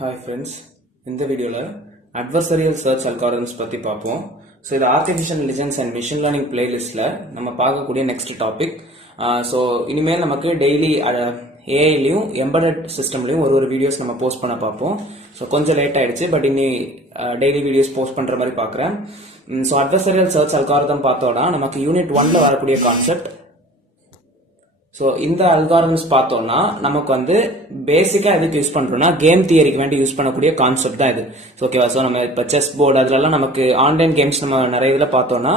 Hi friends, இந்த வீடியோல adversarial search algorithms பத்தி பார்ப்போம். ஸோ இது artificial intelligence and machine learning பிளேலிஸ்ட்ல நம்ம பார்க்கக்கூடிய நெக்ஸ்ட் டாபிக். ஸோ இனிமேல் நமக்கு டெய்லி ஏஐலையும் எம்பெடட் சிஸ்டம்லையும் ஒரு வீடியோஸ் நம்ம போஸ்ட் பண்ண பார்ப்போம். ஸோ கொஞ்சம் லேட் ஆயிடுச்சு, பட் இனி டெய்லி வீடியோஸ் போஸ்ட் பண்ற மாதிரி பார்க்குறேன். ஸோ அட்வர்சரியல் சர்ச் அல்காரிதம் பார்த்தோம்னா நமக்கு யூனிட் 1ல வரக்கூடிய கான்செப்ட். ஸோ இந்த அல்காரிதம்ஸ் பார்த்தோம்னா நமக்கு வந்து பேசிக்கா எதுக்கு யூஸ் பண்றோம்னா கேம் தியரிக்கு வேண்டி யூஸ் பண்ணக்கூடிய கான்செப்ட் தான் இது. ஓகேவா? ஸோ நம்ம இப்போ செஸ் போர்டு அதுலலாம் நமக்கு ஆன்லைன் கேம்ஸ் நம்ம நிறைய இதில் பார்த்தோம்னா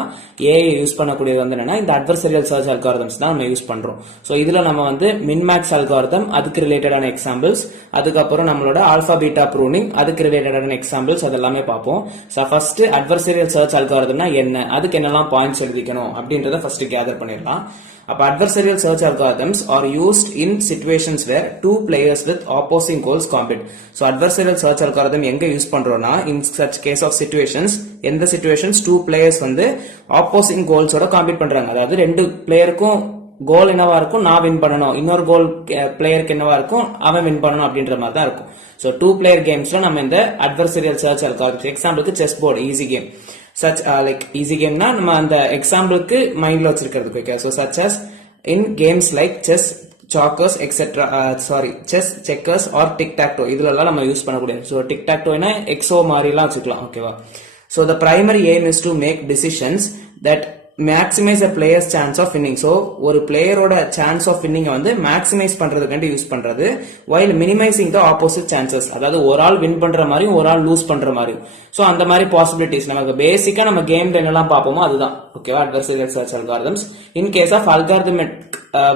ஏஐ யூஸ் பண்ணக்கூடியது வந்து என்னன்னா இந்த அட்வர்சரியல் சர்ச் அல்காரிதம்ஸ் தான் நம்ம யூஸ் பண்றோம். ஸோ இதுல நம்ம வந்து மின்மேக்ஸ் அல்காரிதம் அதுக்கு ரிலேட்டடான எக்ஸாம்பிள்ஸ், அதுக்கப்புறம் நம்மளோட ஆல்பா பீட்டா ப்ரூனிங் அதுக்கு ரிலேட்டடான எக்ஸாம்பிள்ஸ் அதெல்லாமே பார்ப்போம். ஸோ ஃபர்ஸ்ட் அட்வர்சரியல் சர்ச் அல்காரிதம்னா என்ன, அதுக்கு என்னெல்லாம் பாயிண்ட்ஸ் எழுதிக்கணும் அப்படின்றத ஃபர்ஸ்ட் கேதர் பண்ணிடலாம். அப்ப adversarial search algorithms are used in situations where two players with opposing goals compete. So adversarial search algorithm எங்க யூஸ் பண்றோம்னா in such case of situations, எந்த situations two players வந்து opposing goals ஓட compete பண்றாங்க. அதாவது ரெண்டு பிளேயருக்கும் கோல் என்னவா இருக்கும், நான் வின் பண்ணணும், இன்னொரு கோல் பிளேயருக்கு என்னவா இருக்கும், அவன் வின் பண்ணணும் அப்படின்ற மாதிரி தான் இருக்கும். ஸோ டூ பிளேயர் கேம்ஸ்ல நம்ம இந்த அட்வர்சரியல் சர்ச் அல்காரிதம், எக்ஸாம்பிளுக்கு chess board easy game, such like easy game na நம்ம அந்த எக்ஸாம்பிளுக்கு மைண்ட்ல வச்சிருக்கிறதுக்கு. Okay, so such as in games like chess, checkers etc. chess, checkers or tic tac toe இதுல எல்லாம் நம்ம யூஸ் பண்ணக்கூடிய. so tic tac toe னா எக்ஸோ மாதிரி எல்லாம் வச்சுக்கலாம். ஓகேவா? so the primary aim is to make decisions that maximize a player's chance of winning. so ஒரு பிளேயரோட chance of winning வந்து maximize பண்றதுக்காண்டி யூஸ் பண்றது, while minimizing the opposite chances. அதாவது ஒரு ஆள் வின் பண்ற மாதிரி ஒரு ஆள் லூஸ் பண்ற மாதிரி. சோ அந்த மாதிரி பாசிபிலிட்டிஸ் நமக்கு பேசிக்கா நம்ம கேம்ல என்னெல்லாம் பார்ப்போமோ அதுதான். ஓகேவா? Adversarial search algorithms in case of algorithmic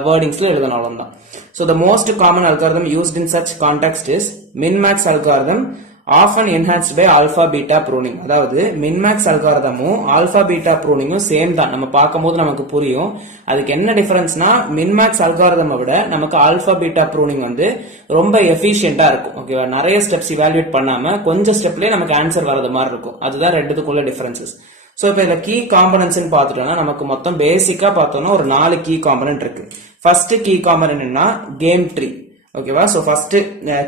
வேர்டிங்ஸ்ல எழுதணும் தான். so the most common algorithm used in such context is min-max algorithm, often enhanced by alpha beta pruning. அதாவது மின்மேக்ஸ் அல்காரிதமும் ஆல்பா பீட்டா ப்ரூனிங்கும் சேம் தான். நம்ம பார்க்கும்போது நமக்கு புரியும் அதுக்கு என்ன டிஃபரன்ஸ்னா மின்மேக்ஸ் அல்காரிதமை விட நமக்கு ஆல்பா பீட்டா ப்ரூனிங் வந்து ரொம்ப எஃபிஷியன்டா இருக்கும். ஓகேவா? நிறைய ஸ்டெப்ஸ் இவாலுவேட் பண்ணாம கொஞ்சம் ஸ்டெப்லயே நமக்கு ஆன்சர் வரது மாதிரி இருக்கும். அதுதான் ரெண்டுத்துக்குள்ள டிஃபரன்சஸ். சோ இப்ப இதுல கீ காம்பனன்ட்ஸ் பார்த்துட்டோம்னா நமக்கு மொத்தம் பேசிக்கா பார்த்தோம்னா ஒரு 4 கீ காம்பனன்ட் இருக்கு. ஃபர்ஸ்ட் கீ காம்பனன்ட் என்னன்னா கேம் ட்ரீ. ஓகேவா? சோ ஃபர்ஸ்ட்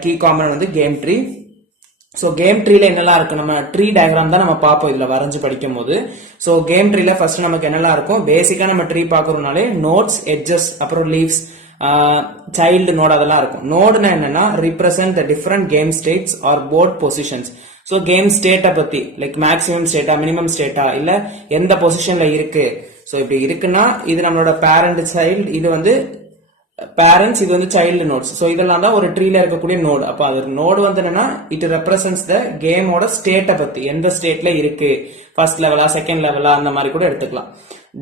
கீ காம்பனன்ட் வந்து கேம் ட்ரீ. சோ கேம் ட்ரீல என்னெல்லாம் இருக்கு, நம்ம ட்ரீ டயக்ராம் தான் நம்ம பார்ப்போம் இதுல வரைஞ்சு படிக்கும் போது. சோ கேம் ட்ரீல ஃபர்ஸ்ட் நமக்கு என்னெல்லாம் இருக்கும், பேசிக்கா நம்ம ட்ரீ பாக்குறோம்னாலே நோட்ஸ், எட்ஜஸ், அப்புறம் லீவ்ஸ், சைல்டு நோட் அதெல்லாம் இருக்கும். நோடுனா என்னன்னா represent the different game states or board positions. So game ஸ்டேட்டை பத்தி லைக் மேக்ஸிமம் ஸ்டேட்டா, மினிமம் ஸ்டேட்டா, இல்ல எந்த பொசிஷன்ல இருக்கு. சோ இப்படி இருக்குன்னா இது நம்மளோட பேரண்ட் சைல்டு, இது வந்து பேரண்ட்ஸ், இது வந்து சைல்டு நோட்ஸ். சோ இதெல்லாம் தான் ஒரு ட்ரீல இருக்கக்கூடிய நோடு. அப்ப அது நோடு வந்து என்னன்னா இட் ரெப்ரசன்ட்ஸ் த கேமோட ஸ்டேட்டை பத்தி, எந்த ஸ்டேட்ல இருக்கு, ஃபர்ஸ்ட் லெவலா செகண்ட் லெவலா அந்த மாதிரி கூட எடுத்துக்கலாம்.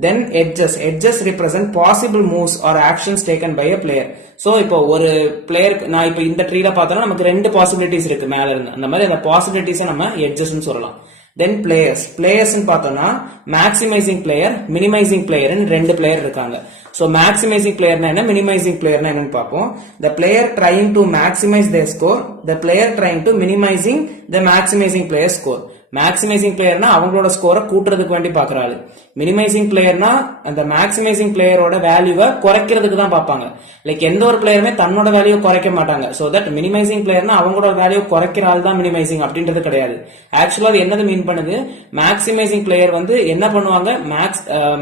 Then edges represent possible moves or actions taken by a player. So இப்போ ஒரு பிளேயருக்கு நான் இப்போ இந்த ட்ரீல பார்த்தோம்னா நமக்கு 2 பாசிபிலிட்டிஸ் இருக்கு மேல இருந்து. அந்த மாதிரி அந்த பாசிபிலிட்டிஸை நம்ம எட்ஜஸ் சொல்லலாம். தென் பிளேயர்ஸ் பார்த்தோம்னா maximising player, minimising player, 2 player இருக்காங்க. சோ மேக்ஸிமைசிங் பிளேயர்னா என்ன, மினிமைசிங் பிளேயர்னா என்னன்னு பார்ப்போம். the player trying to maximize their score, the player trying to minimizing the maximizing player score. Maximizing பிளேயர்னா அவங்களோட ஸ்கோரை கூட்டுறதுக்கு வேண்டி பாக்குறாரு. மினிமைசிங் பிளேயர்னா அந்த மேக்ஸிமைசிங் பிளேயரோட வேல்யூவை குறைக்கிறதுக்கு தான் பார்ப்பாங்க. லைக் எந்த ஒரு பிளேயருமே தன்னோட வேல்யூ குறைக்க மாட்டாங்க. சோ தட் மினிமைசிங் பிளேயர்னா அவங்களோட வேல்யூ குறைக்கிற ஆள் தான் மினிமைசிங் அப்படின்றது கிடையாது. ஆக்சுவலா அது என்னது மீன் பண்ணுது, மேக்ஸிமைசிங் பிளேயர் வந்து என்ன பண்ணுவாங்க,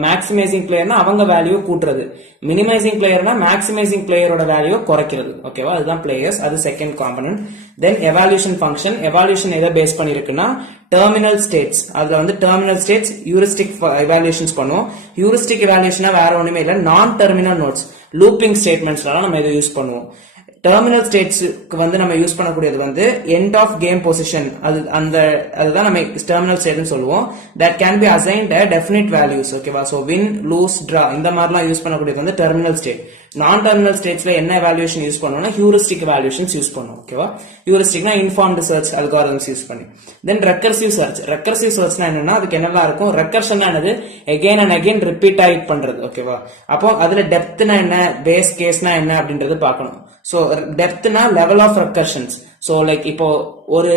மேக்ஸிமைசிங் பிளேயர்னா அவங்க வேல்யூ கூட்டுறது, மினிமைசிங் பிளேயர்னா மேக்ஸிமைசிங் பிளேயரோட வேல்யூ குறைக்கிறது. ஓகேவா? அதுதான் பிளேயர்ஸ். அது செகண்ட் காம்பனன்ட். தென் எவாலுவேஷன் ஃபங்க்ஷன். எவாலுவேஷன் எதை பேஸ் பண்ணிருக்குன்னா டெர்மினல் ஸ்டேட்ஸ். அதுல வந்து டெர்மினல் ஸ்டேட்ஸ் ஹியூரிஸ்டிக் எவாலுவேஷன்ஸ் பண்ணுவோம். ஹியூரிஸ்டிக் எவாலுவேஷனா வேற ஒண்ணுமே இல்ல, நான் டெர்மினல் நோட்ஸ், லூப்பிங் ஸ்டேட்மெண்ட்ஸ்லாம் நம்ம இதை யூஸ் பண்ணுவோம். டெர்மினல் ஸ்டேட்ஸ்க்கு வந்து நம்ம யூஸ் பண்ணக்கூடியது வந்து எண்ட் ஆஃப் கேம் பொசிஷன், அதுதான் நம்ம டெர்மினல் ஸ்டேட்னு சொல்லுவோம். That can be assigned definite values. ஓகேவா? சோ வின், லூஸ், டிரா இந்த மாதிரிலாம் யூஸ் பண்ணக்கூடியது வந்து டெர்மினல் ஸ்டேட். நான் டெர்மினல் ஸ்டேட்ஸ்ல என்ன எவாலுவேஷன் யூஸ் பண்ணுவோம்னா ஹியூரிஸ்டிக் எவாலுவேஷன்ஸ் யூஸ் பண்ணுவோம். ஓகேவா? ஹியூரிஸ்டிக்னா இன்ஃபார்ம்டு சர்ச் அல்காரிதம்ஸ் யூஸ் பண்ணி. தென் ரெக்கர்சிவ் சர்ச். ரெக்கர்சிவ் சர்ச்னா என்னன்னா அதுக்கு என்னெல்லாம் இருக்கும், ரெக்கர்ஷன் என்னது, அகைன் அண்ட் அகைன் ரிப்பீட் ஆயிட் பண்றது. ஓகேவா? அப்போ அதுல டெப்த்னா என்ன, பேஸ் கேஸ்னா என்ன அப்படின்றது பார்க்கணும். சோ டெப்த்னா level of recursions. So like இப்போ ஒரு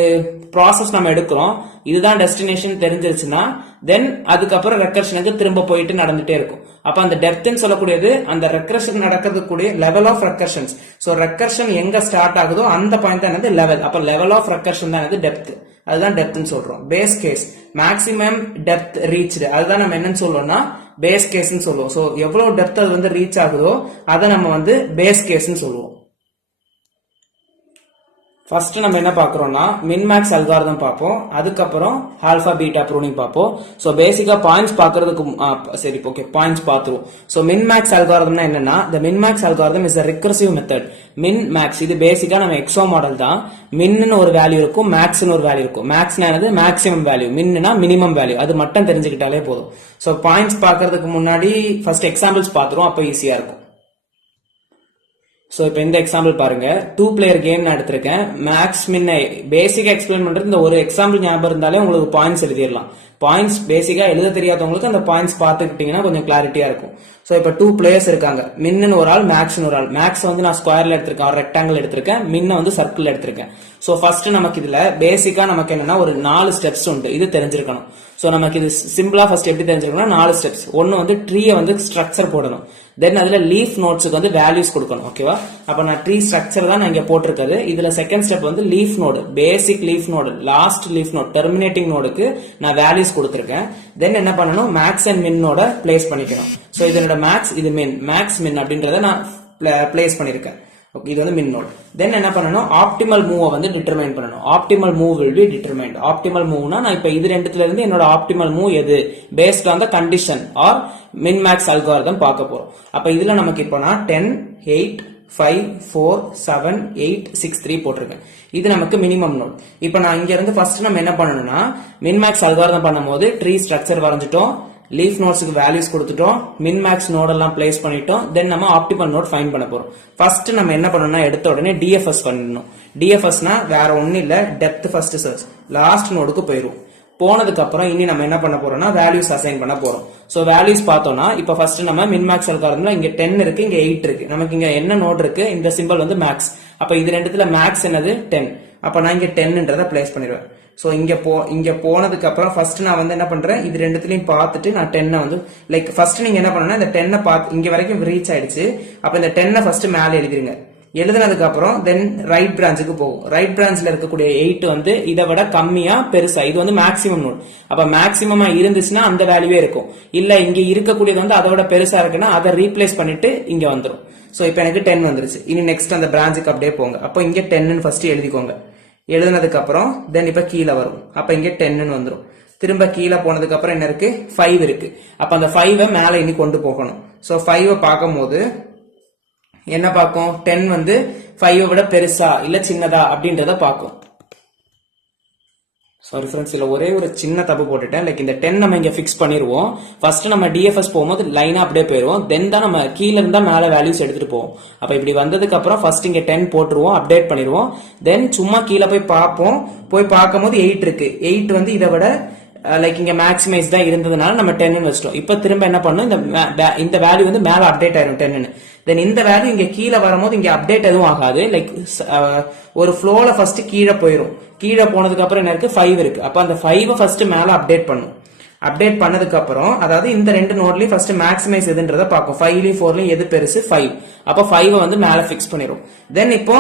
ப்ராசஸ் நம்ம எடுக்கிறோம், இதுதான் டெஸ்டினேஷன் தெரிஞ்சிருச்சுன்னா தென் அதுக்கப்புறம் ரெக்கர்ஷனுக்கு திரும்ப போயிட்டு நடந்துட்டே இருக்கும். அப்ப அந்த டெப்த்னு சொல்லக்கூடியது அந்த ரெக்கர்ஷன் நடக்கிறதுக்கூடிய level of recursions. So recursion எங்க ஸ்டார்ட் ஆகுதோ அந்த பாயிண்ட் தான் என்னது லெவல். அப்ப லெவல் ஆஃப் ரெக்கர்ஷன் தான் என்னது டெப்த். அதுதான் டெப்த்னு சொல்றோம். Base case maximum depth reached, அதுதான் நம்ம என்னன்னு சொல்லுவோம்னா பேஸ் கேஸ்ன்னு சொல்லுவோம். சோ எவ்வளவு டெப்த் அது வந்து ரீச் ஆகுதோ அதை நம்ம வந்து பேஸ் கேஸ்ன்னு சொல்லுவோம். ஃபர்ஸ்ட் நம்ம என்ன பார்க்கறோம்னா மின்மேக்ஸ் அல்காரிதம் பார்ப்போம், அதுக்கப்புறம் ஆல்பா பீட்டா ப்ரூனிங் பார்ப்போம். சோ பேசிக்கா பாயிண்ட்ஸ் பார்க்கிறதுக்கு சரி ஓகே பாயிண்ட்ஸ் பார்த்துருவோம். சோ மின்மேக்ஸ் அல்காரிதம்னா என்னன்னா the மின்மேக்ஸ் algorithm is a recursive method. மின்மேக்ஸ் இது பேசிக்கா நம்ம எக்ஸோ மாடல் தான். மின்னு ஒரு வேல்யூ இருக்கும், மேக்ஸ்னு ஒரு வேல்யூ இருக்கும். மேக்ஸ்னா என்னது மேக்ஸிமம் வேல்யூ, மின்னா மினிமம் வேல்யூ. அது மட்டும் தெரிஞ்சுக்கிட்டாலே போதும். சோ பாயிண்ட்ஸ் பார்க்கிறதுக்கு முன்னாடி ஃபர்ஸ்ட் எக்ஸாம்பிள்ஸ் பார்த்துருவோம், அப்ப ஈஸியா இருக்கும். சோ இப்போ இந்த எக்ஸாம்பிள் பாருங்க, 2 பிளேயர் கேம் நான் எடுத்திருக்கேன். மேக்ஸ் மின்னை பேசிக்கா எக்ஸ்பிளைன் பண்றது இந்த ஒரு எக்ஸாம்பிள் ஞாபகம் இருந்தாலே உங்களுக்கு பாயிண்ட்ஸ் எழுதிடலாம். பாயிண்ட்ஸ் பேசிக்கா எழுத தெரியாதவங்களுக்கு அந்த பாயிண்ட்ஸ் பார்த்துக்கிட்டீங்கன்னா கொஞ்சம் கிளாரிட்டியா இருக்கும். சோ இப்போ 2 பிளேயர்ஸ் இருக்காங்க, மின்னு ஒரு ஆள், மேக்ஸ்னு ஒரு ஆள். மேக்ஸ் வந்து நான் ஸ்கொயர்ல எடுத்திருக்கேன், ஒரு ரெக்டாங்கிள் எடுத்திருக்கேன், மின்ன வந்து சர்க்கிள் எடுத்திருக்கேன். சோ ஃபர்ஸ்ட் நமக்கு இதுல பேசிக்கா நமக்கு என்னன்னா ஒரு 4 ஸ்டெப்ஸ் உண்டு, இது தெரிஞ்சிருக்கணும். சோ நமக்கு இது சிம்பிளா ஃபர்ஸ்ட் எப்படி தெரிஞ்சிருக்கணும், 4 ஸ்டெப்ஸ். ஒன்னு வந்து ட்ரீயை வந்து ஸ்ட்ரக்சர் போடணும், தென் அதுல லீஃப் நோட்ஸுக்கு வந்து வேல்யூஸ் கொடுக்கணும். ஓகேவா, அப்ப நான் ட்ரீ ஸ்ட்ரக்சர் தான் நான் இங்க போட்டிருக்கிறது. இதுல செகண்ட் ஸ்டெப் வந்து leaf node, basic leaf node, last leaf node, terminating நோடுக்கு நான் வேல்யூஸ் கொடுத்திருக்கேன். தென் என்ன பண்ணணும், மேக்ஸ் அண்ட் மின்னோட பிளேஸ் பண்ணிக்கணும். சோ இதனோட மேக்ஸ், இது மின், மேக்ஸ் மின் அப்படின்றத நான் பிளேஸ் பண்ணிருக்கேன். ஓகே, இது வந்து மின் நோட். தென் என்ன பண்ணணும், ஆப்டிமல் மூவ் வந்து டிட்டர்மைன் பண்ணணும். Optimal move will be determined. Optimal மூவ்னா நான் இப்ப இது ரெண்டுத்துல இருந்து என்னோட ஆப்டிமல் மூவ் எது based on the condition or min max algorithm பார்க்க போறோம். அப்ப இதுல நமக்கு இப்போ நான் 10 8 5 4 7 8 6 3 போட்டிருக்கேன். இது நமக்கு மினிமம் நோட். இப்ப நான் இங்க இருந்து ஃபர்ஸ்ட் நம்ம என்ன பண்ணணும்னா மின் மேக்ஸ் அல்காரிதம் பண்ணும்போது ட்ரீ ஸ்ட்ரக்சர் வரைஞ்சிட்டோம், லீஃப் நோட்ஸ்க்கு வேல்யூஸ் கொடுத்துட்டோம், மின் மேக்ஸ் நோட் எல்லாம் பிளேஸ் பண்ணிட்டோம். தென் நம்ம ஆப்டிமல் நோட் ஃபைண்ட் பண்ண போறோம். ஃபர்ஸ்ட் நம்ம என்ன பண்ணணும்னா எடுத்த உடனே டிஎஃப்எஸ் பண்ணணும். டிஎஃப்எஸ்னா வேற ஒன்னும் இல்ல, டெப்த் ஃபர்ஸ்ட் சர்ச், லாஸ்ட் நோடுக்கு போயிரும். போனதுக்கு அப்புறம் இனி நம்ம என்ன பண்ண போறோம்னா வேல்யூஸ் அசைன் பண்ண போறோம். சோ வேல்யூஸ் பார்த்தோம்னா இப்ப ஃபர்ஸ்ட் நம்ம மின் மேக்ஸ் அல்காரிதம்ல இங்க 10 இருக்கு, இங்க 8 இருக்கு. நமக்கு இங்க என்ன நோட் இருக்கு, இந்த சிம்பிள் வந்து மேக்ஸ். அப்ப இது ரெண்டுத்துல மேக்ஸ் என்னது 10. அப்ப நான் இங்க 10ன்றத பிளேஸ் பண்ணிடுவேன். சோ இங்க போனதுக்கு அப்புறம் ஃபர்ஸ்ட் நான் வந்து என்ன பண்றேன், இது ரெண்டுத்துலயும் பார்த்துட்டு நான் 10 வந்து லைக் ஃபர்ஸ்ட் நீங்க என்ன பண்ணணும்னா இந்த 10 பார்த்து இங்க வரைக்கும் ரீச் ஆயிடுச்சு. அப்ப இந்த 10 ஃபர்ஸ்ட் மேல எழுதிருங்க. எழுதுனதுக்கு அப்புறம் தென் ரைட் பிரான்ச்சுக்கு போகும். ரைட் பிரான்ச்ல இருக்கக்கூடிய 8 வந்து இதை விட கம்மியா பெருசா, இது வந்து மேக்ஸிமம் நோட். அப்ப மேக்ஸிமமா இருந்துச்சுன்னா அந்த வேல்யூவே இருக்கும். இல்ல இங்க இருக்கக்கூடியது வந்து அதை விட பெருசா இருக்குன்னா அதை ரீப்ளேஸ் பண்ணிட்டு இங்க வந்துடும். சோ இப்ப எனக்கு 10 வந்துருச்சு. இனி நெக்ஸ்ட் அந்த பிரான்ச்சுக்கு அப்படியே போங்க. அப்ப இங்க 10 ஃபர்ஸ்ட் எழுதிக்கோங்க. எழுதுனதுக்கு அப்புறம் தென் இப்ப கீழே வரும். அப்ப இங்க 10 வந்துடும். திரும்ப கீழே போனதுக்கு அப்புறம் என்ன இருக்கு, 5 இருக்கு. அப்ப அந்த 5 மேல இனி கொண்டு போகணும். சோ 5 பார்க்கும் போது என்ன பார்க்கும், 10 வந்து 5 விட பெருசா இல்ல சின்னதா அப்படின்றத பார்க்கும். சாரி ஃப்ரெண்ட்ஸ், இதுல ஒரே ஒரு சின்ன தப்பு போட்டுட்டேன். லைக் இந்த 10 நம்ம இங்க ஃபிக்ஸ் பண்ணிருவோம். ஃபர்ஸ்ட் நம்ம டிஎஃப்எஸ் போகும்போது லைனா அப்படியே போயிருவோம். தென் தான் நம்ம கீழ இருந்தா மேல வேல்யூஸ் எடுத்துட்டு போவோம். அப்ப இப்படி வந்ததுக்கு அப்புறம் ஃபர்ஸ்ட் இங்க 10 போட்டுருவோம், அப்டேட் பண்ணிடுவோம். தென் சும்மா கீழே போய் பார்ப்போம். போய் பார்க்கும் போது 8 இருக்கு. 8 வந்து இதை விட லைக் இங்க மேக்ஸிமைஸ் தான் இருந்ததுனால நம்ம 10 வச்சிட்டோம். இப்ப திரும்ப என்ன பண்ணும், இந்த வேல்யூ வந்து மேல அப்டேட் ஆயிரும் 10. தென் இந்த வேல்யூ இங்க கீழே வரும்போது இங்க அப்டேட் எதுவும் ஆகாது. லைக் ஒரு ஃப்ளோல ஃபர்ஸ்ட் கீழே போயிரும். கீழே போனதுக்கு அப்புறம் என்ன இருக்கு, 5 இருக்கு. அப்ப அந்த 5 ஃபர்ஸ்ட் மேல அப்டேட் பண்ணும். அப்டேட் பண்ணதுக்கு அப்புறம் அதாவது இந்த ரெண்டு நோட்லயும் ஃபர்ஸ்ட் மேக்ஸிமைஸ் எதுன்றத பார்க்கும். 5லயும் 4லயும் எது பெருசு, 5. அப்ப 5 வந்து மேல பிக்ஸ் பண்ணிரும். தென் இப்போ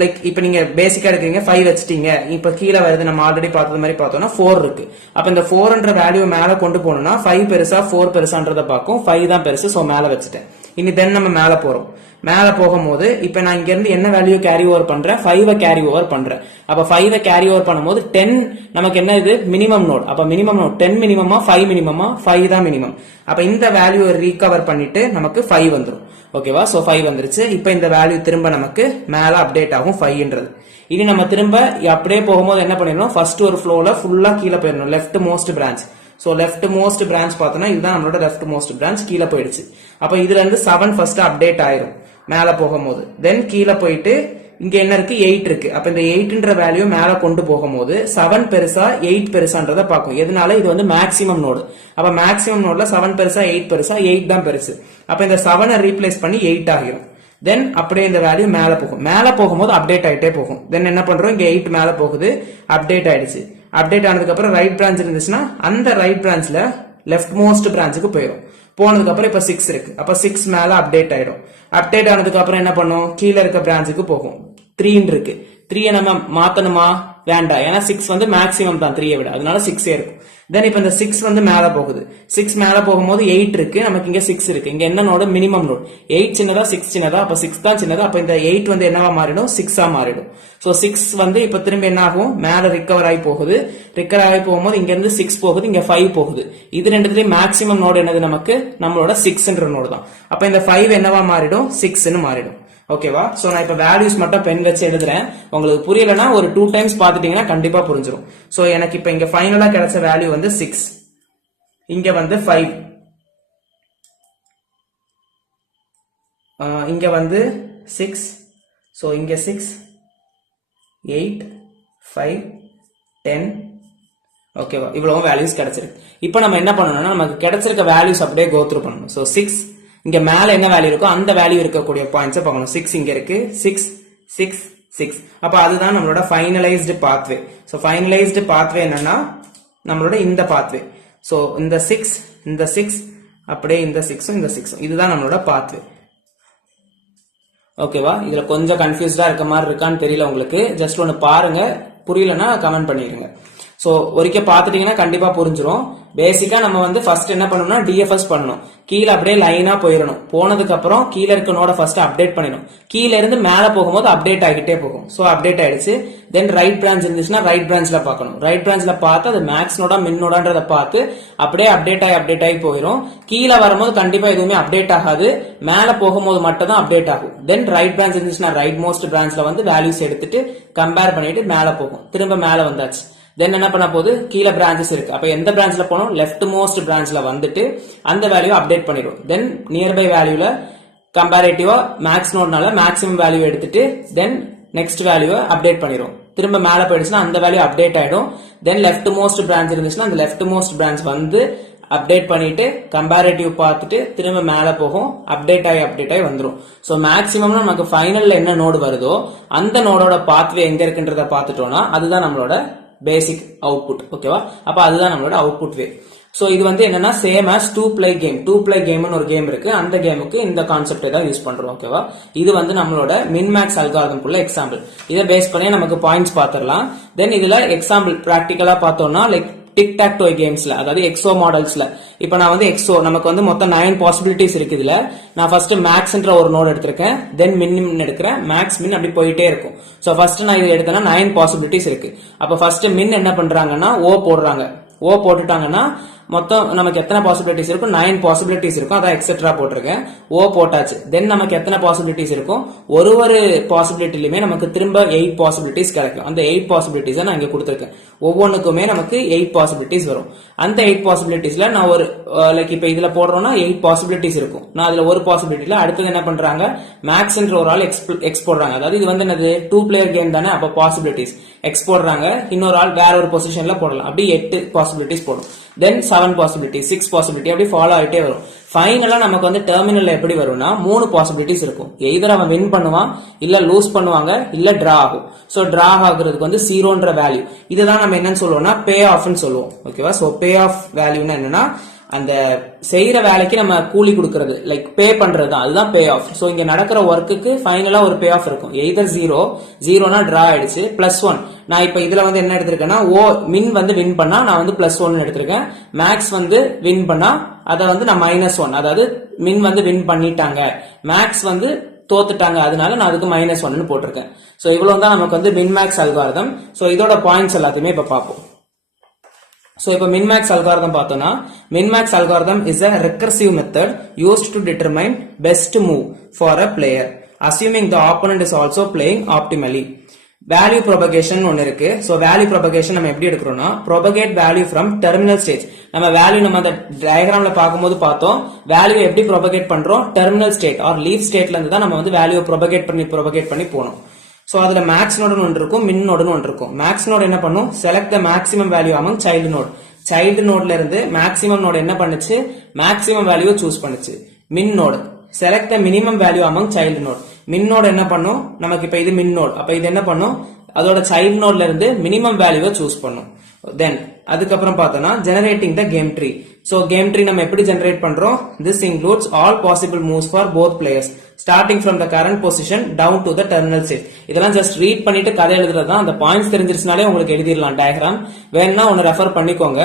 லைக் இப்ப நீங்க பேசிக்கா எடுக்கிறீங்க, 5 வச்சிட்டீங்க. இப்ப கீழே வருது, நம்ம ஆல்ரெடி பார்த்தது மாதிரி பார்த்தோம்னா 4 இருக்கு. அப்ப இந்த 4ன்ற வேல்யூ மேல கொண்டு போகணும்னா 5 பெருசா 4 பெருசான்றத பார்க்கும். 5 தான் பெருசு, சோ மேல வச்சுட்டேன். இனி தென் நம்ம மேல போறோம். மேல போகும்போது இப்ப நான் இங்க இருந்து என்ன வேல்யூ கேரி ஓவர் பண்றேன், 5 கேரி ஓவர் பண்றேன். அப்ப 5 கேரி ஓவர் பண்ணும்போது 10 நமக்கு என்ன, இது மினிமம் நோட். அப்ப மினிமம் நோட் 10 மினிமமா 5 மினிமமா, 5 தான் மினிமம். அப்ப இந்த வேல்யூ ரீகவர் பண்ணிட்டு நமக்கு 5 வந்துடும். ஓகேவா, சோ 5 வந்துருச்சு. இப்ப இந்த வேல்யூ திரும்ப நமக்கு மேல அப்டேட் ஆகும் 5ன்றது. இனி நம்ம திரும்ப அப்படியே போகும்போது என்ன பண்ணிடணும், ஃபர்ஸ்ட் ஒரு ஃப்ளோல ஃபுல்லா கீழே போயிடணும், left most branch. So left most branch பார்த்தோம்னா இதுதான் நம்மளோட லெஃப்ட் மோஸ்ட் பிரான்ச், கீழே போயிடுச்சு. அப்ப இதுல இருந்து 7 ஃபர்ஸ்ட் அப்டேட் ஆயிரும் மேல போகும்போது. தென் கீழே போயிட்டு இங்க என்ன இருக்கு, 8 இருக்கு. அப்ப இந்த 8ன்ற வேல்யூ மேல கொண்டு போகும்போது 7 பெருசா 8 பெருசான்றத பார்க்கும். எதனால, இது வந்து மேக்ஸிமம் நோடு. அப்ப மேக்ஸிமம் நோட்ல 7 பெருசா 8 பெருசா, 8 தான் பெருசு. அப்ப இந்த 7 ரீப்ளேஸ் பண்ணி 8 ஆகிரும். தென் அப்படியே இந்த வேல்யூ மேல போகும். மேல போகும்போது அப்டேட் ஆயிட்டே போகும். தென் என்ன பண்றோம், இங்க 8 மேல போகுது, அப்டேட் ஆயிடுச்சு. அப்டேட் ஆனதுக்கு அப்புறம் ரைட் பிரான்ச் இருந்துச்சுன்னா அந்த ரைட் பிரான்ச்ல லெஃப்ட் மோஸ்ட் பிரான்ச்சுக்கு போயிடும். போனதுக்கு அப்புறம் இப்ப 6 இருக்கு. அப்ப 6 மேல அப்டேட் ஆயிடும். அப்டேட் ஆனதுக்கு அப்புறம் என்ன பண்ணும், கீழே இருக்க பிரான்ச்சுக்கு போகும். 3 இருக்கு. 3 நம்ம மாத்தணுமா வேண்டாம், ஏன்னா 6 வந்து மேக்ஸிமம் தான் 3 விட, அதனால 6 இருக்கும். தென் இப்ப இந்த 6 வந்து மேல போகுது. 6 மேல போகும்போது 8 இருக்கு, நமக்கு இங்க 6 இருக்கு. இங்க என்ன நோடு, மினிமம் நோடு. 8 சின்னதா 6 சின்னதா, அப்ப 6 தான் சின்னதா. அப்ப இந்த 8 வந்து என்னவா மாறிடும், 6 மாறிடும். சோ 6 வந்து இப்ப திரும்ப என்ன ஆகும், மேல ரிகவர் ஆகி போகுது. ரிகவர் ஆகி போகும்போது இங்க இருந்து 6 போகுது, இங்க 5 போகுது. இது ரெண்டுலயும் மேக்ஸிமம் நோடு என்னது, நமக்கு நம்மளோட 6ன்ற நோடு தான். அப்ப இந்த 5 என்னவா மாறிடும், 6ன்னு மாறிடும். ஓகேவா? சோ நான் இப்ப வேல்யூஸ் மட்டும் பென் வச்சு எழுதுறேன். உங்களுக்கு புரியலனா ஒரு 2 டைம்ஸ் பாத்துட்டீங்கன்னா கண்டிப்பா புரிஞ்சிடும். சோ எனக்கு இப்ப இங்க ஃபைனலா கிடைச்ச வேல்யூ வந்து 6, இங்க வந்து 5, இங்க வந்து 6, சோ இங்க 6, 8, 5, 10. ஓகேவா? இவ்வளவு வேல்யூஸ் கிடைச்சிருக்கு. இப்போ நம்ம என்ன பண்ணணும்னா நமக்கு கிடைச்சிருக்க வேல்யூஸ் அப்படியே கோ த்ரூ பண்ணணும். சோ 6 இங்க மேல என்ன வேல்யூ இருக்கோ அந்த வேல்யூ இருக்கக்கூடிய பாயிண்ட்ஸ் பார்க்கணும். 6 இங்க இருக்கு, 6, 6, 6. அப்ப அதுதான் நம்மளோட finalised pathway. So finalised pathway என்னன்னா நம்மளோட இந்த பாத்வே. சோ இந்த 6, இந்த 6, அப்படியே இந்த 6, இந்த 6, இதுதான் நம்மளோட பாத்வே. ஓகேவா? இதுல கொஞ்சம் கன்ஃபியூஸ்டா இருக்க மாதிரி இருக்கான்னு தெரியல உங்களுக்கு. ஜஸ்ட் ஒன்னு பாருங்க, புரியலன்னா கமெண்ட் பண்ணிருங்க. சோ ஒருக்க பாத்துட்டீங்கன்னா கண்டிப்பா புரிஞ்சிரும். பேசிக்கா நம்ம வந்து ஃபர்ஸ்ட் என்ன பண்ணணும்னா டிஎஃப்எஸ் பண்ணணும். கீழே அப்படியே லைனா போயிடணும். போனதுக்கு அப்புறம் கீழே இருக்க நோட ஃபர்ஸ்ட் அப்டேட் பண்ணிடணும். கீழே இருந்து மேல போகும்போது அப்டேட் ஆகிட்டே போகும். சோ அப்டேட் ஆயிடுச்சு. தென் ரைட் பிரான்ச் இருந்துச்சுன்னா ரைட் பிரான்ச்ல பார்க்கணும். ரைட் பிரான்ச்ல பார்த்து அது மேக்ஸ் நோடா மின் நோடான்றத பார்த்து அப்படியே அப்டேட் ஆகி போயிடும். கீழே வரும்போது கண்டிப்பா எதுவுமே அப்டேட் ஆகாது. மேல போகும்போது மட்டும் தான் அப்டேட் ஆகும். தென் ரைட் பிரான்ச் இருந்துச்சுன்னா ரைட் மோஸ்ட் பிரான்ச்ல வந்து வேல்யூஸ் எடுத்துட்டு கம்பேர் பண்ணிட்டு மேல போகும். திரும்ப மேல வந்தாச்சு. தென் என்ன பண்ண போது, கீழே பிரான்ச்சஸ் இருக்கு. அப்ப எந்த பிரான்ச்ல போனோம், லெஃப்ட் மோஸ்ட் பிரான்ச்ல வந்துட்டு அந்த வேல்யூ அப்டேட் பண்ணிடும். தென் நியர்பை வேல்யூல கம்பேரேட்டிவா மேக்ஸ் நோட்னால மேக்ஸிமம் வேல்யூ எடுத்துட்டு தென் நெக்ஸ்ட் வேல்யூவை அப்டேட் பண்ணிடும். திரும்ப மேல போயிடுச்சுன்னா அந்த வேல்யூ அப்டேட் ஆயிடும். தென் லெஃப்ட் மோஸ்ட் பிரான்ச் இருந்துச்சுன்னா அந்த லெஃப்ட் மோஸ்ட் பிரான்ச் வந்து அப்டேட் பண்ணிட்டு கம்பேரேட்டிவ் பார்த்துட்டு திரும்ப மேல போகும். அப்டேட் ஆகி வந்துடும். சோ மேக்ஸிமம் நமக்கு ஃபைனல்ல என்ன நோடு வருதோ அந்த நோடோட பாத்வே எங்க இருக்குன்றத பார்த்துட்டோம்னா அதுதான் நம்மளோட பேசிக் அவுட்புட். ஓகேவா? அப்ப அதுதான் நம்மளோட அவுட்புட் வே. சோ இது வந்து என்னன்னா சேம் ஆஸ் டூ பிளே கேம்னு ஒரு கேம் இருக்கு. அந்த கேமுக்கு இந்த கான்செப்ட் தான் யூஸ் பண்றோம். ஓகேவா? இது வந்து நம்மளோட மின்மேக்ஸ் அல்காரிதம்க்குள்ள எக்ஸாம்பிள். இதை பேஸ் பண்ணி நமக்கு பாயிண்ட்ஸ் பாத்துறலாம். தென் இதுல எக்ஸாம்பிள் பிராக்டிகலா பார்த்தோம்னா லைக் டிக் டாக் டோய் கேம்ஸ்ல, அதாவது எக்ஸோ மாடல்ஸ்ல, இப்ப நான் வந்து எக்ஸோ நமக்கு வந்து மொத்தம் 9 பாசிபிலிட்டிஸ் இருக்கு. இதுல நான் ஃபர்ஸ்ட் மேக்ஸ்ன்ற ஒரு நோட் எடுத்திருக்கேன். தென் மின் எடுக்கிறேன். மேக்ஸ் மின் அப்படி போயிட்டே இருக்கும். சோ ஃபர்ஸ்ட் நான் இது எடுத்தேன்னா 9 பாசிபிலிட்டிஸ் இருக்கு. அப்ப ஃபர்ஸ்ட் மின் என்ன பண்றாங்கன்னா ஓ போடுறாங்க. ஓ போட்டுட்டாங்கன்னா மொத்தம் நமக்கு எத்தனை பாசிபிலிட்டிஸ் இருக்கும், 9 பாசிபிலிட்டிஸ் இருக்கும். அதான் எக்ஸெட்ரா போட்டிருக்கேன். ஓ போட்டாச்சு. தென் நமக்கு எத்தனை பாசிபிலிட்டிஸ் இருக்கும், ஒரு பாசிபிலிட்டிலுமே நமக்கு திரும்ப 8 பாசிபிலிட்டிஸ் கிடைக்கும். அந்த 8 பாசிபிலிட்டிஸ் நான் இங்க கொடுத்திருக்கேன். ஒவ்வொன்றுக்குமே நமக்கு 8 பாசிபிலிட்டிஸ் வரும். அந்த 8 பாசிபிலிட்டிஸ்ல நான் ஒரு லைக் இப்ப இதுல போடுறோம்னா 8 பாசிபிலிட்டிஸ் இருக்கும். நான் அதுல ஒரு பாசிபிலிட்டில அடுத்தது என்ன பண்றாங்க, மேக்ஸ்ன்ற ஒரு ஆள் எக்ஸ் போடுறாங்க. அதாவது இது வந்து என்னது, 2 பிளேயர் கேம் தானே. அப்ப பாசிபிலிட்டிஸ் எக்ஸ் போடுறாங்க. இன்னொரு ஆள் வேற ஒரு பொசிஷன்ல போடலாம். அப்படி 8 பாசிபிலிட்டிஸ் போடும். தென் 7 பாசிபிலிட்டி, 6 பாசிபிலிட்டி, அப்படி ஃபாலோ ஆகிட்டே வரும். ஃபைனலா நமக்கு வந்து டெர்மினல்ல எப்படி வரும்னா 3 பாசிபிலிட்டிஸ் இருக்கும். எய்தர் அவன் வின் பண்ணுவான், இல்ல லூஸ் பண்ணுவாங்க, இல்ல டிரா ஆகும். சோ டிரா ஆகுறதுக்கு வந்து 0ன்ற வேல்யூ. இதுதான் நம்ம என்னன்னு சொல்லுவோம்னா பே ஆஃப்னு சொல்லுவோம். ஓகேவா? சோ பே ஆஃப் வேல்யூனா என்னன்னா அந்த செய்யற வேலைக்கு நம்ம கூலி கொடுக்கறது, லைக் பே பண்றது தான், அதுதான் பே ஆஃப். சோ இங்க நடக்கிற ஒர்க்குக்கு ஃபைனலா ஒரு பே ஆஃப் இருக்கும். எய்தர் 0னா டிரா ஆயிடுச்சு, +1. நான் இப்ப இதுல வந்து என்ன எடுத்திருக்கேன்னா மின் வந்து வின் பண்ணா நான் வந்து +1 எடுத்திருக்கேன். மேக்ஸ் வந்து வின் பண்ணா அதை வந்து நான் -1, அதாவது மின் வந்து வின் பண்ணிட்டாங்க, மேக்ஸ் வந்து தோத்துட்டாங்க, அதனால நான் அதுக்கு -1 போட்டிருக்கேன். சோ இவ்வளவு தான் நமக்கு வந்து மின்மேக்ஸ் அல்காரிதம். சோ இதோட பாயிண்ட்ஸ் எல்லாத்தையுமே இப்ப பார்ப்போம். So, இப்போ min-max algorithm பார்த்தோம்னா, min-max algorithm is a recursive method used to determine best move for a player, assuming the opponent is also playing optimally. Value propagation ஒன்னு இருக்கு. So, value propagation நம்ம எப்படி எடுக்கிறோம்னா, propagate value from terminal stage. நம்ம value நம்ம அந்த diagramல பார்க்கும்போது பார்த்தோம், value எப்படி propagate பண்றோம், terminal state or leaf stateல இருந்து தான் நம்ம வந்து value propagate பண்ணி போனோம். சோ அதுல மேக்ஸ் நோடுன்னு ஒன்று இருக்கும், மின் நோடுன்னு ஒன்று இருக்கும். மேக்ஸ் நோடு என்ன பண்ணும், select the maximum value among child node. Child நோட்ல இருந்து மேக்ஸிமம் நோடு என்ன பண்ணுச்சு, மேக்ஸிமம் வேல்யூ சூஸ் பண்ணுச்சு. Min node select the minimum value among child node. Min node என்ன பண்ணும், நமக்கு இப்ப இது மின் நோடு, அப்ப இது என்ன பண்ணும், அதோட சைல்டு நோட்ல இருந்து மினிமம் வேல்யூவை சூஸ் பண்ணும். தென் அதுக்கப்புறம் பார்த்தோம்னா generating the game tree. So game tree நம்ம எப்படி generate பண்றோம்? This includes all possible moves for both players, starting from the current position down to the terminal state. இதெல்லாம் just read பண்ணிட்டு கதை எழுதுறது தான். அந்த பாயிண்ட்ஸ் தெரிஞ்சிருச்சுனாலே உங்களுக்கு எழுதிடலாம் டயக்ராம். வேணும்னா ஒன்னு ரெஃபர் பண்ணிக்கோங்க.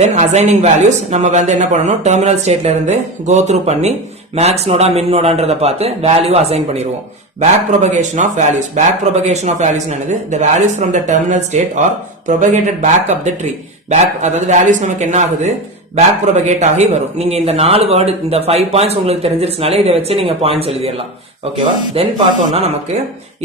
Then assigning values நம்ம வந்து என்ன பண்ணணும்? Terminal stateல இருந்து go through பண்ணி max நோடா min நோடான்றத பார்த்து value assign பண்ணிடுவோம். Back propagation of values. Back propagation of values என்னது? The values from the terminal state are propagated back up the tree. Back அதாவது values நமக்கு என்ன ஆகுது? பேக் ப்ரோபகேட் ஆகி வரும். நீங்க இந்த 4 வேர்டு இந்த 5 பாயிண்ட்ஸ் உங்களுக்கு தெரிஞ்சிருச்சுனாலே இதை வச்சு நீங்க பாயிண்ட்ஸ் எழுதிடலாம். ஓகேவா? தென் பார்த்தோம்னா நமக்கு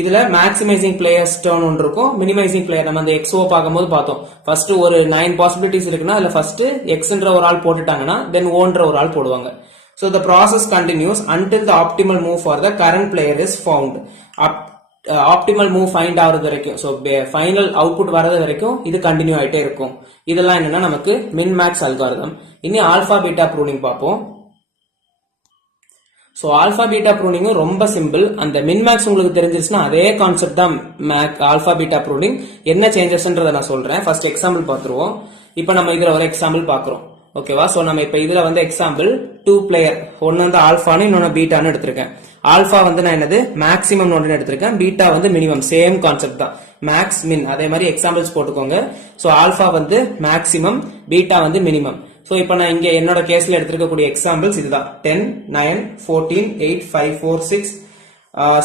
இதுல மேக்ஸிமைசிங் பிளேயர்ஸ் டர்ன் ஒன்று இருக்கும், மினிமைசிங் பிளேயர். நம்ம அந்த எக்ஸோ பார்க்கும்போது பார்த்தோம். ஃபர்ஸ்ட் ஒரு 9 பாசிபிலிட்டிஸ் இருக்குன்னா அதுல ஃபர்ஸ்ட் எக்ஸ்ன்ற ஒரு ஆள் போட்டுட்டாங்கன்னா தென் ஓன்ற ஒரு ஆள் போடுவாங்க. So the process continues until the optimal move for the current player is found. Optimal move find ஆகுறது வரைக்கும், ஸோ ஃபைனல் அவுட்புட் வர்றது வரைக்கும் இது கண்டினியூ ஆகிட்டே இருக்கும். இதெல்லாம் என்னன்னா நமக்கு மின் மேக்ஸ் அல்காரிதம். இனி ஆல்பா பீட்டா ப்ரூனிங் பார்ப்போம். ஸோ ஆல்பா பீட்டா ப்ரூனிங்கும் ரொம்ப சிம்பிள். அந்த மின் மேக்ஸ் உங்களுக்கு தெரிஞ்சிருச்சுன்னா அதே கான்செப்ட் தான் ஆல்பா பீட்டா ப்ரூனிங். என்ன சேஞ்சஸ்ன்றதை நான் சொல்றேன். ஃபர்ஸ்ட் எக்ஸாம்பிள் பார்த்துருவோம். இப்போ நம்ம இதுல ஒரு எக்ஸாம்பிள் பார்க்குறோம். ஓகேவா? சோ நம்ம இப்ப இதுல வந்து எக்ஸாம்பிள் 2 பிளேயர், ஒன்னு வந்து ஆல்பான்னு இன்னொன்னு பீட்டான்னு எடுத்திருக்கேன். ஆல்பா வந்து நான் என்னது மேக்ஸிமம் நோடுன்னு எடுத்திருக்கேன், பீட்டா வந்து மினிமம். சேம் கான்செப்ட் தான், மேக்ஸ் மின். அதே மாதிரி எக்ஸாம்பிள்ஸ் போட்டுக்கோங்க. சோ ஆல்பா வந்து மேக்ஸிமம், பீட்டா வந்து மினிமம். சோ இப்போ நான் இங்க என்னோட கேஸ்ல எடுத்திருக்கக்கூடிய எக்ஸாம்பிள்ஸ் இதுதான். 10, 9, 14, 8, 5, 4, 6,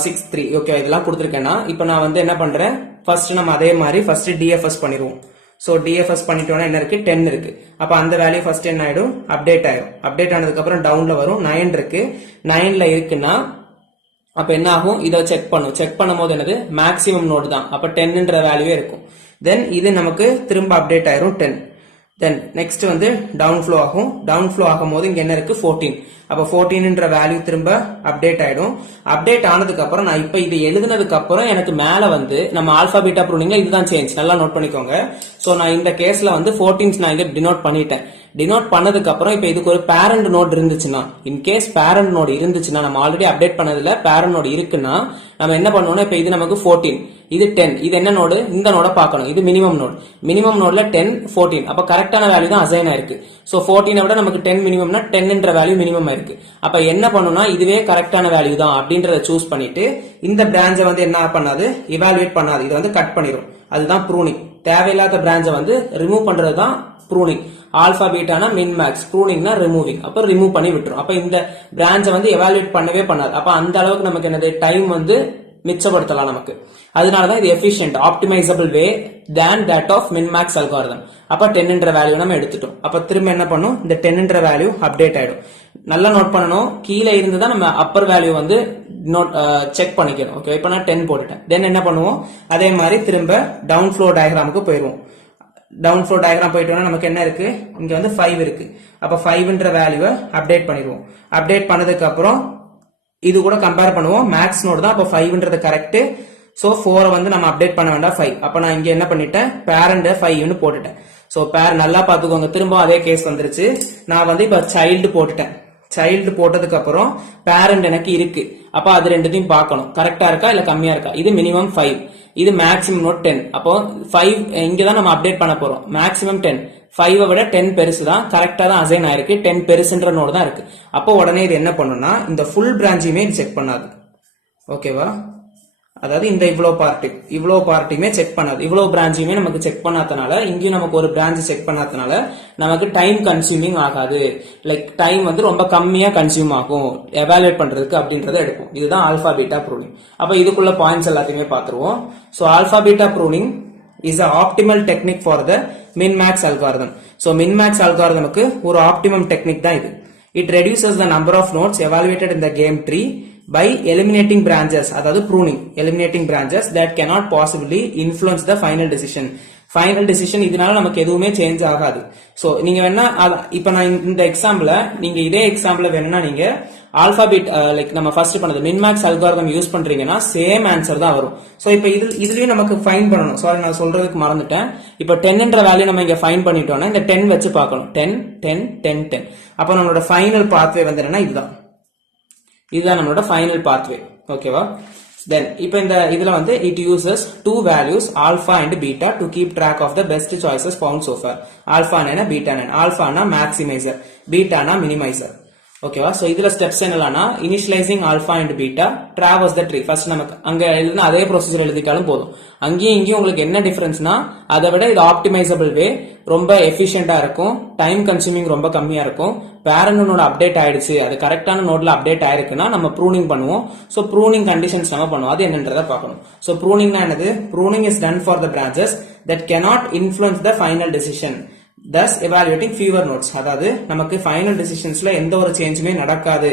6, 3. ஓகே, இதெல்லாம் கொடுத்துருக்கேன்னா இப்போ நான் வந்து என்ன பண்றேன், ஃபர்ஸ்ட் நம்ம அதே மாதிரி ஃபர்ஸ்ட் டிஎஃப்எஸ் பண்ணிடுவோம். சோ டிஎஃப்எஸ் பண்ணிட்டோம்னா என்ன இருக்கு, 10 இருக்கு. அப்ப அந்த வேல்யூ ஃபர்ஸ்ட் என்ன ஆயிடும், அப்டேட் ஆயிடும். அப்டேட் ஆனதுக்கு அப்புறம் டவுன்ல வரும், 9 இருக்கு. 9ல இருக்குன்னா அப்ப என்ன ஆகும், இதை செக் பண்ணும். செக் பண்ணும் போது என்னது, மேக்ஸிமம் நோடு தான். அப்ப 10ன்ற வேல்யூவே இருக்கும். தென் இது நமக்கு திரும்ப அப்டேட் ஆயிரும் 10. தென் நெக்ஸ்ட் வந்து டவுன் ஃப்ளோ ஆகும். டவுன் ஃப்ளோ ஆகும் போது இங்க என்ன இருக்கு, 14. அப்ப 14ன்ற வேல்யூ திரும்ப அப்டேட் ஆயிடும். அப்டேட் ஆனதுக்கு அப்புறம் நான் இப்ப இது எழுதுனதுக்கு அப்புறம் எனக்கு மேல வந்து நம்ம ஆல்பா பீட்டா ப்ரூனிங்ல இதுதான் சேஞ்ச். நல்லா நோட் பண்ணிக்கோங்க. சோ நான் இந்த கேஸ்ல வந்து 14 நான் இங்க டினோட் பண்ணிட்டேன். டினோட் பண்ணதுக்கு அப்புறம் இப்ப இதுக்கு ஒரு பேரண்ட் நோட் இருந்துச்சுன்னா, இன்கேஸ் பேரண்ட் நோட் இருந்துச்சுன்னா, நம்ம ஆல்ரெடி அப்டேட் பண்ணதுல பேரண்ட் நோட் இருக்குன்னா நம்ம என்ன பண்ணுவோம்னா, இப்ப இது நமக்கு 14, இது 10. இது என்ன நோடு, இந்த நோட பார்க்கணும். இது மினிமம் நோட். மினிமம் நோட்ல 10, 14. அப்ப கரெக்டான வேல்யூ தான் அசைன் ஆயிருக்கு. சோ 14 விட நமக்கு 10 மினிமம்னா 10ன்ற வேல்யூ மினிமம் ஆயிருக்கு. அப்ப என்ன பண்ணணும்னா, இதுவே கரெக்டான வேல்யூ தான் அப்படின்றத சூஸ் பண்ணிட்டு இந்த பிரான்ச்சை வந்து என்ன பண்ணாது, இவாலுவேட் பண்ணாது. இதை வந்து கட் பண்ணிடும். அதுதான் ப்ரூனிங். தேவையில்லாத பிரான்ச்சை வந்து ரிமூவ் பண்றது தான் ப்ரூனிங். ஆல்பா பீட்டானா மின் மேக்ஸ், ப்ரூனிங்னா ரிமூவிங். அப்ப ரிமூவ் பண்ணி விட்டுரும். அப்ப இந்த பிரான்ச்சை வந்து எவாலுவேட் பண்ணவே பண்ணாது. அப்ப அந்த அளவுக்கு நமக்கு என்னது, டைம் வந்து மிச்சப்படுத்தலாம் நமக்கு. அதனாலதான் இது efficient, optimizable way than that of min max algorithm. அப்ப 10ன்ற வேல்யூ நம்ம எடுத்துட்டோம். அப்ப திரும்ப என்ன பண்ணும், இந்த 10ன்ற வேல்யூ அப்டேட் ஆயிடும். நல்லா நோட் பண்ணணும், கீழே இருந்துதான் நம்ம அப்பர் வேல்யூ வந்து நோட் செக் பண்ணிக்கணும். ஓகே, இப்ப நான் 10 போட்டுட்டேன். தென் என்ன பண்ணுவோம், அதே மாதிரி திரும்ப டவுன் ஃப்ளோ டயக்ராமுக்கு போயிடுவோம். டவுன் ஃப்ளோ டயக்ராம் போயிட்டோம்னா நமக்கு என்ன இருக்கு, இங்க வந்து 5 இருக்கு. அப்ப 5ன்ற வேல்யூவை அப்டேட் பண்ணிடுவோம். அப்டேட் பண்ணதுக்கு அப்புறம் இது கூட கம்பேர் பண்ணுவோம். மேக்ஸ் நோட் தான், அப்ப 5ன்றது கரெக்ட். சோ 4 வந்து நம்ம அப்டேட் பண்ண வேண்டாம், 5. அப்ப நான் இங்க என்ன பண்ணிட்டேன், பேரண்ட் 5ன்னு போட்டுட்டேன். சோ பேர் நல்லா பாத்துக்கோங்க, திரும்ப அதே கேஸ் வந்துருச்சு. நான் வந்து இப்ப சைல்டு போட்டுட்டேன். சைல்டு போட்டதுக்கு அப்புறம் பேரண்ட் எனக்கு இருக்கு. அப்ப அது ரெண்டுத்தையும் பார்க்கணும், கரெக்டா இருக்கா இல்ல கம்மியா இருக்கா. இது மினிமம் 5, இது மேக்ஸிமம் நோட் 10. அப்போ 5 இங்கதான் நம்ம அப்டேட் பண்ண போறோம். மேக்ஸிமம் 10, 5 விட 10 பெருசு தான், கரெக்டா தான் அசைன் ஆயிருக்கு. 10 பெருசுன்ற நோடு தான் இருக்கு. அப்போ உடனே இது என்ன பண்ணும்னா, இந்த ஃபுல் பிரான்ச்சையுமே செக் பண்ணாது. ஓகேவா? அதாவது இந்த இவ்வளோ பார்ட்டியுமே செக் பண்ணாது. இவ்வளோ பிரான்ச்சையுமே நமக்கு செக் பண்ணாதனால, இங்கேயும் நமக்கு ஒரு பிரான்ச் செக் பண்ணாதனால நமக்கு டைம் கன்சியூமிங் ஆகாது. லைக் டைம் வந்து ரொம்ப கம்மியா கன்சியூம் ஆகும் எவாலுவேட் பண்றதுக்கு அப்படின்றத எடுக்கும். இதுதான் ஆல்பா பீட்டா ப்ரூனிங். அப்ப இதுக்குள்ள பாயிண்ட்ஸ் எல்லாத்தையுமே பார்த்துருவோம். So alpha beta pruning is a optimal technique for the மின் மேக்ஸ் அல்காரிதம். ஸோ மின் மேக்ஸ் அல்காரிதமுக்கு ஒரு ஆப்டிமம் டெக்னிக் தான் இது. It reduces the number of nodes evaluated in the game tree by eliminating branches, அதாவது pruning, eliminating branches that cannot possibly influence the final decision. Final decision இதனால நமக்கு எதுவுமே change ஆகாது. So நீங்க வேணா இப்ப நான் இந்த எக்ஸாம்பிள், நீங்க இதே எக்ஸாம்பிள் வேணும்னா நீங்க ஆல்பாபெட் லைக் நம்ம ஃபர்ஸ்ட் பண்ணது மின்மேக்ஸ் அல்காரிதம் யூஸ் பண்றீங்கன்னா சேம் ஆன்சர் தான் வரும். சோ இப்போ இதுலயும் நமக்கு ஃபைன் பண்ணணும். சாரி, நான் சொல்றதுக்கு மறந்துட்டேன். இப்போ 10ன்ற வேல்யூ நம்ம இங்க ஃபைன் பண்ணிட்டோம்னா இந்த 10 வச்சு பார்க்கணும். 10 10 10 10. அப்ப நம்மளோட ஃபைனல் பாத்வே வந்து என்னன்னா இதுதான் நம்மளோட ஃபைனல் பாத்வே. ஓகேவா? Then இப்போ இந்த இதுல வந்து it uses two values alpha and beta to keep track of the best choices found so far. Alpha என்ன beta என்ன alpha னா maximizer, beta னா minimizer. ஓகேவா? சோ இதுல ஸ்டெப்ஸ் என்னலாம்னா initializing alpha and beta, traverse the tree. First நமக்கு அங்க எழுதுனா அதே ப்ரொசீஜர் எழுதிட்டாலும் போதும். அங்கேயும் இங்கேயும் உங்களுக்கு என்ன டிஃபரன்ஸ்னா அதை விட இது ஆப்டிமைசபிள் வே, ரொம்ப எஃபிஷியன்டா இருக்கும், டைம் கன்சூமிங் ரொம்ப கம்மியா இருக்கும். பேரண்ட் நோட் அப்டேட் ஆயிடுச்சு, அது கரெக்டான நோட்ல அப்டேட் ஆயிருக்குன்னா நம்ம ப்ரூனிங் பண்ணுவோம். சோ ப்ரூனிங் கண்டிஷன்ஸ் நம்ம பண்ணுவோம், அது என்னன்றதை பார்க்கணும். சோ ப்ரூனிங்னா என்னது? Pruning is done for the branches that cannot influence the final decision, thus evaluating fewer nodes. அதாவது நமக்கு ஃபைனல் டிசிஷன்ஸ்ல எந்த ஒரு சேஞ்சுமே நடக்காது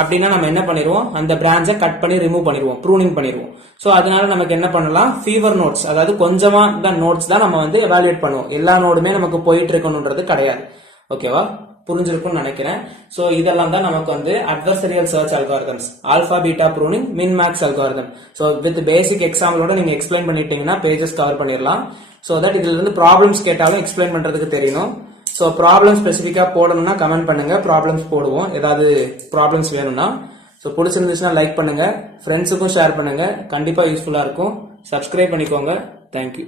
அப்படின்னா நம்ம என்ன பண்ணிடுவோம், அந்த பிரான்ச்சை கட் பண்ணி ரிமூவ் பண்ணிடுவோம், ப்ரூனிங் பண்ணிடுவோம். சோ அதனால நமக்கு என்ன பண்ணலாம், ஃபீவர் நோட்ஸ், அதாவது கொஞ்சமா தான் நோட்ஸ் தான் நம்ம வந்து எவாலுவேட் பண்ணுவோம். எல்லா நோடுமே நமக்கு போயிட்டு இருக்கணும்ன்றது கிடையாது. ஓகேவா? புரிஞ்சிருக்கும்னு நினைக்கிறேன். சோ இதெல்லாம் தான் நமக்கு வந்து adversarial search algorithms, alpha beta pruning, min max algorithm. So with basic எக்ஸாம்பிளோட நீங்க எக்ஸ்பிளைன் பண்ணிட்டீங்கன்னா பேஜஸ் கவர் பண்ணிடலாம். சோ தட் இதுல இருந்து ப்ராப்ளம்ஸ் கேட்டாலும் எக்ஸ்பிளைன் பண்றதுக்கு தெரியணும். சோ ப்ராப்ளம் ஸ்பெசிஃபிக்கா போடணும்னா கமெண்ட் பண்ணுங்க, ப்ராப்ளம்ஸ் போடுவோம், ஏதாவது ப்ராப்ளம்ஸ் வேணும்னா. சோ பிடிச்சிருந்துச்சுன்னா லைக் பண்ணுங்க, ஃப்ரெண்ட்ஸுக்கும் ஷேர் பண்ணுங்க, கண்டிப்பா யூஸ்ஃபுல்லா இருக்கும். சப்ஸ்கிரைப் பண்ணிக்கோங்க. தேங்க்யூ.